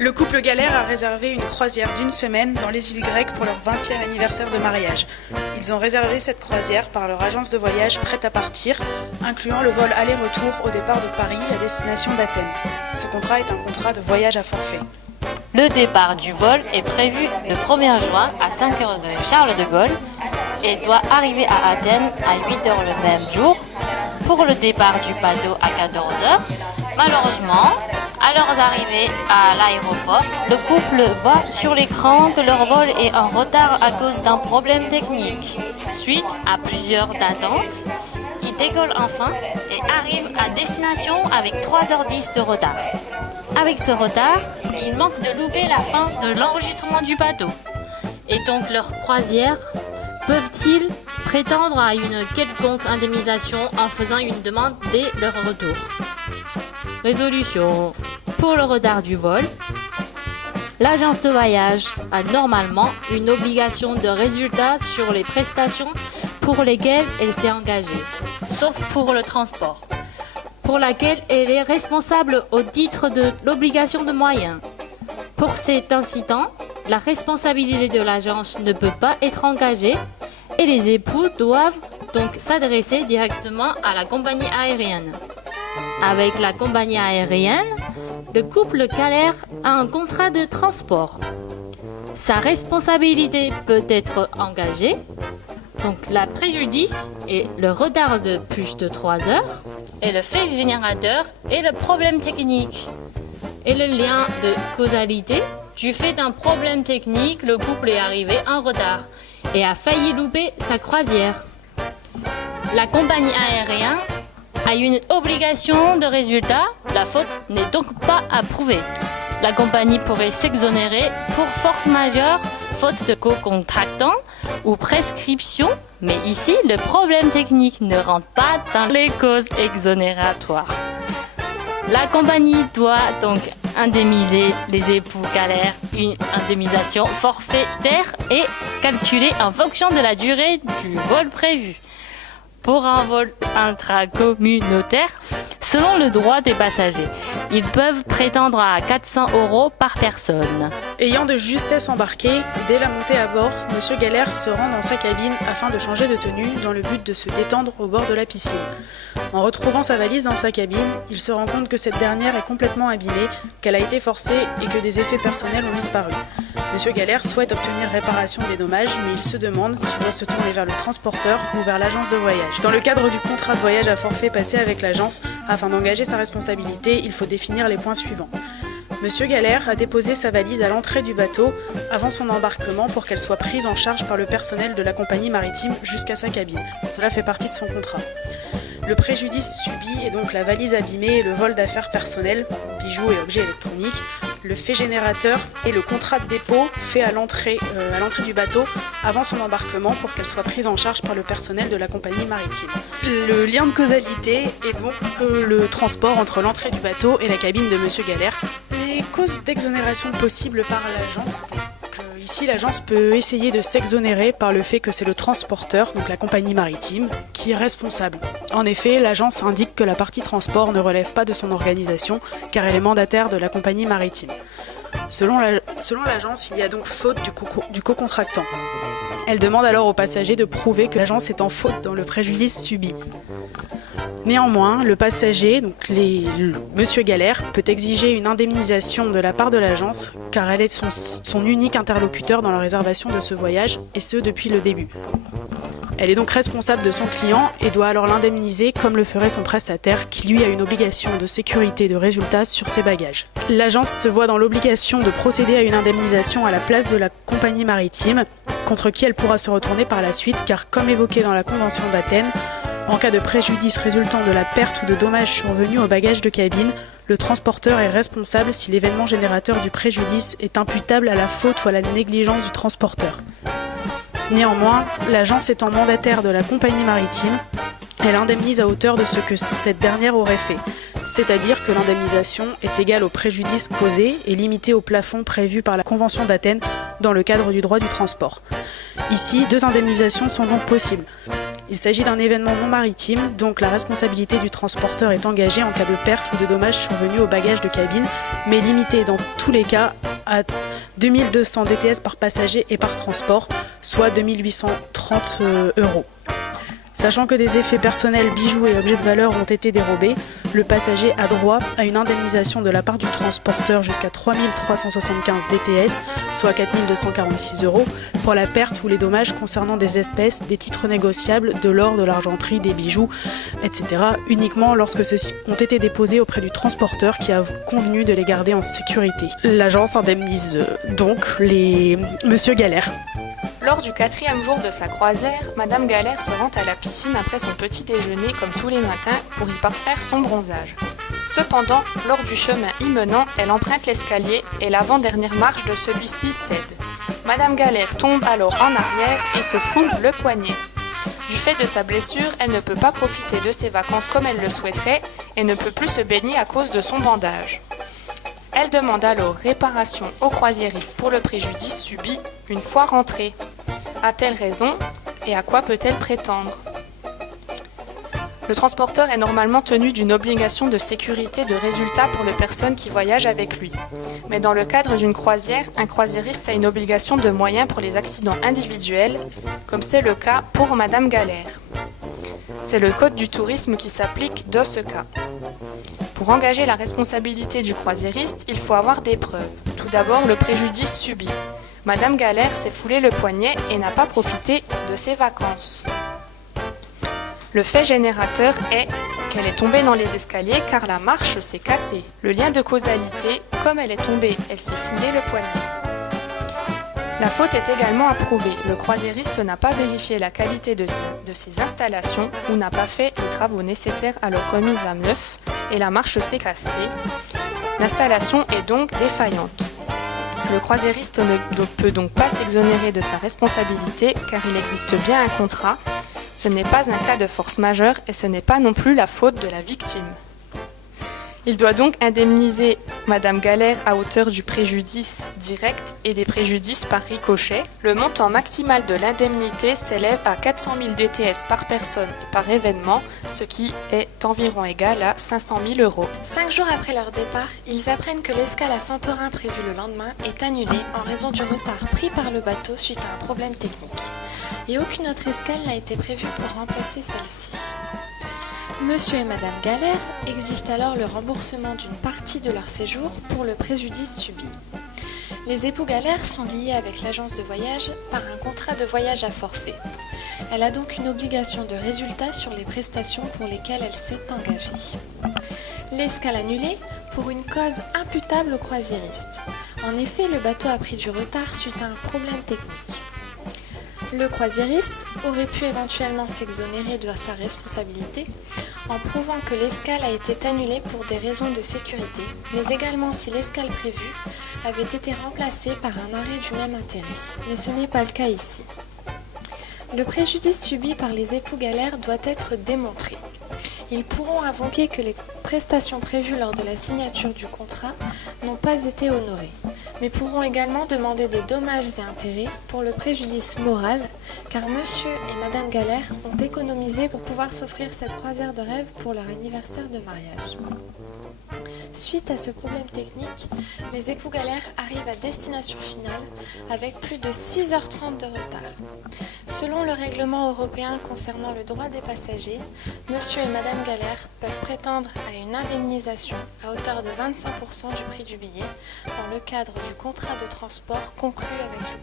Le couple Galère a réservé une croisière d'une semaine dans les îles grecques pour leur 20e anniversaire de mariage. Ils ont réservé cette croisière par leur agence de voyage prête à partir, incluant le vol aller-retour au départ de Paris à destination d'Athènes. Ce contrat est un contrat de voyage à forfait. Le départ du vol est prévu le 1er juin à 5h de Charles de Gaulle et doit arriver à Athènes à 8h le même jour. Pour le départ du bateau à 14h, malheureusement, à leur arrivée à l'aéroport, le couple voit sur l'écran que leur vol est en retard à cause d'un problème technique. Suite à plusieurs heures d'attente, ils décollent enfin et arrivent à destination avec 3h10 de retard. Avec ce retard, ils manquent de louper la fin de l'enregistrement du bateau. Et donc leur croisière, peuvent-ils prétendre à une quelconque indemnisation en faisant une demande dès leur retour? Résolution. Pour le retard du vol, l'agence de voyage a normalement une obligation de résultat sur les prestations pour lesquelles elle s'est engagée, sauf pour le transport, pour laquelle elle est responsable au titre de l'obligation de moyens. Pour cet incident, la responsabilité de l'agence ne peut pas être engagée et les époux doivent donc s'adresser directement à la compagnie aérienne. Avec la compagnie aérienne, le couple Galère a un contrat de transport. Sa responsabilité peut être engagée, donc la préjudice est le retard de plus de 3 heures, et le fait générateur est le problème technique. Et le lien de causalité, du fait d'un problème technique, le couple est arrivé en retard et a failli louper sa croisière. La compagnie aérienne a une obligation de résultat, la faute n'est donc pas approuvée. La compagnie pourrait s'exonérer pour force majeure, faute de co-contractant ou prescription, mais ici, le problème technique ne rentre pas dans les causes exonératoires. La compagnie doit donc indemniser les époux Galère, une indemnisation forfaitaire et calculée en fonction de la durée du vol prévu. Pour un vol intracommunautaire, selon le droit des passagers, ils peuvent prétendre à 400 € par personne. Ayant de justesse embarqué, dès la montée à bord, M. Galère se rend dans sa cabine afin de changer de tenue dans le but de se détendre au bord de la piscine. En retrouvant sa valise dans sa cabine, il se rend compte que cette dernière est complètement abîmée, qu'elle a été forcée et que des effets personnels ont disparu. M. Galère souhaite obtenir réparation des dommages, mais il se demande s'il doit se tourner vers le transporteur ou vers l'agence de voyage. Dans le cadre du contrat de voyage à forfait passé avec l'agence, afin d'engager sa responsabilité, il faut définir les points suivants. M. Galère a déposé sa valise à l'entrée du bateau avant son embarquement pour qu'elle soit prise en charge par le personnel de la compagnie maritime jusqu'à sa cabine. Cela fait partie de son contrat. Le préjudice subi est donc la valise abîmée et le vol d'affaires personnelles, bijoux et objets électroniques. Le fait générateur est le contrat de dépôt fait à l'entrée du bateau avant son embarquement pour qu'elle soit prise en charge par le personnel de la compagnie maritime. Le lien de causalité est donc le transport entre l'entrée du bateau et la cabine de M. Galère. Les causes d'exonération possibles par l'agence. Ici, l'agence peut essayer de s'exonérer par le fait que c'est le transporteur, donc la compagnie maritime, qui est responsable. En effet, l'agence indique que la partie transport ne relève pas de son organisation, car elle est mandataire de la compagnie maritime. Selon l'agence, il y a donc faute du co-contractant. Elle demande alors aux passagers de prouver que l'agence est en faute dans le préjudice subi. Néanmoins, le passager, Monsieur Galère, peut exiger une indemnisation de la part de l'agence car elle est son unique interlocuteur dans la réservation de ce voyage, et ce depuis le début. Elle est donc responsable de son client et doit alors l'indemniser comme le ferait son prestataire qui lui a une obligation de sécurité de résultat sur ses bagages. L'agence se voit dans l'obligation de procéder à une indemnisation à la place de la compagnie maritime, contre qui elle pourra se retourner par la suite car comme évoqué dans la Convention d'Athènes, en cas de préjudice résultant de la perte ou de dommages survenus au bagage de cabine, le transporteur est responsable si l'événement générateur du préjudice est imputable à la faute ou à la négligence du transporteur. Néanmoins, l'agence étant mandataire de la compagnie maritime, elle indemnise à hauteur de ce que cette dernière aurait fait, c'est-à-dire que l'indemnisation est égale au préjudice causé et limitée au plafond prévu par la Convention d'Athènes dans le cadre du droit du transport. Ici, 2 indemnisations sont donc possibles. Il s'agit d'un événement non maritime, donc la responsabilité du transporteur est engagée en cas de perte ou de dommages survenus au bagage de cabine, mais limitée dans tous les cas à 2200 DTS par passager et par transport, soit 2830 €. Sachant que des effets personnels, bijoux et objets de valeur ont été dérobés, le passager a droit à une indemnisation de la part du transporteur jusqu'à 3375 DTS, soit 4246 € pour la perte ou les dommages concernant des espèces, des titres négociables, de l'or, de l'argenterie, des bijoux, etc. uniquement lorsque ceux-ci ont été déposés auprès du transporteur qui a convenu de les garder en sécurité. L'agence indemnise donc Monsieur Galère. Lors du 4e jour de sa croisière, Madame Galère se rend à la piscine après son petit déjeuner comme tous les matins pour y parfaire son bronzage. Cependant, lors du chemin y menant, elle emprunte l'escalier et l'avant-dernière marche de celui-ci cède. Madame Galère tombe alors en arrière et se foule le poignet. Du fait de sa blessure, elle ne peut pas profiter de ses vacances comme elle le souhaiterait et ne peut plus se baigner à cause de son bandage. Elle demande alors réparation au croisiériste pour le préjudice subi une fois rentrée. A-t-elle raison et à quoi peut-elle prétendre ? Le transporteur est normalement tenu d'une obligation de sécurité de résultat pour les personnes qui voyagent avec lui. Mais dans le cadre d'une croisière, un croisiériste a une obligation de moyens pour les accidents individuels, comme c'est le cas pour Madame Galère. C'est le code du tourisme qui s'applique dans ce cas. Pour engager la responsabilité du croisiériste, il faut avoir des preuves. Tout d'abord, le préjudice subi. Madame Galère s'est foulé le poignet et n'a pas profité de ses vacances. Le fait générateur est qu'elle est tombée dans les escaliers car la marche s'est cassée. Le lien de causalité, comme elle est tombée, elle s'est foulé le poignet. La faute est également à prouver. Le croisiériste n'a pas vérifié la qualité de ses installations ou n'a pas fait les travaux nécessaires à leur remise à neuf et la marche s'est cassée. L'installation est donc défaillante. Le croisiériste ne peut donc pas s'exonérer de sa responsabilité car il existe bien un contrat. Ce n'est pas un cas de force majeure et ce n'est pas non plus la faute de la victime. Il doit donc indemniser Madame Galère à hauteur du préjudice direct et des préjudices par ricochet. Le montant maximal de l'indemnité s'élève à 400 000 DTS par personne et par événement, ce qui est environ égal à 500 000 €. 5 jours après leur départ, ils apprennent que l'escale à Santorin prévue le lendemain est annulée en raison du retard pris par le bateau suite à un problème technique. Et aucune autre escale n'a été prévue pour remplacer celle-ci. Monsieur et Madame Galère exigent alors le remboursement d'une partie de leur séjour pour le préjudice subi. Les époux Galère sont liés avec l'agence de voyage par un contrat de voyage à forfait. Elle a donc une obligation de résultat sur les prestations pour lesquelles elle s'est engagée. L'escale annulée pour une cause imputable au croisiériste. En effet, le bateau a pris du retard suite à un problème technique. Le croisiériste aurait pu éventuellement s'exonérer de sa responsabilité en prouvant que l'escale a été annulée pour des raisons de sécurité, mais également si l'escale prévue avait été remplacée par un arrêt du même intérêt. Mais ce n'est pas le cas ici. Le préjudice subi par les époux Galère doit être démontré. Ils pourront invoquer que les prestations prévues lors de la signature du contrat n'ont pas été honorées, mais pourront également demander des dommages et intérêts pour le préjudice moral, car Monsieur et Madame Galère ont économisé pour pouvoir s'offrir cette croisière de rêve pour leur anniversaire de mariage. Suite à ce problème technique, les époux Galère arrivent à destination finale avec plus de 6h30 de retard. Selon le règlement européen concernant le droit des passagers, Monsieur et Madame Galère peuvent prétendre à une indemnisation à hauteur de 25% du prix du billet dans le cadre du contrat de transport conclu avec le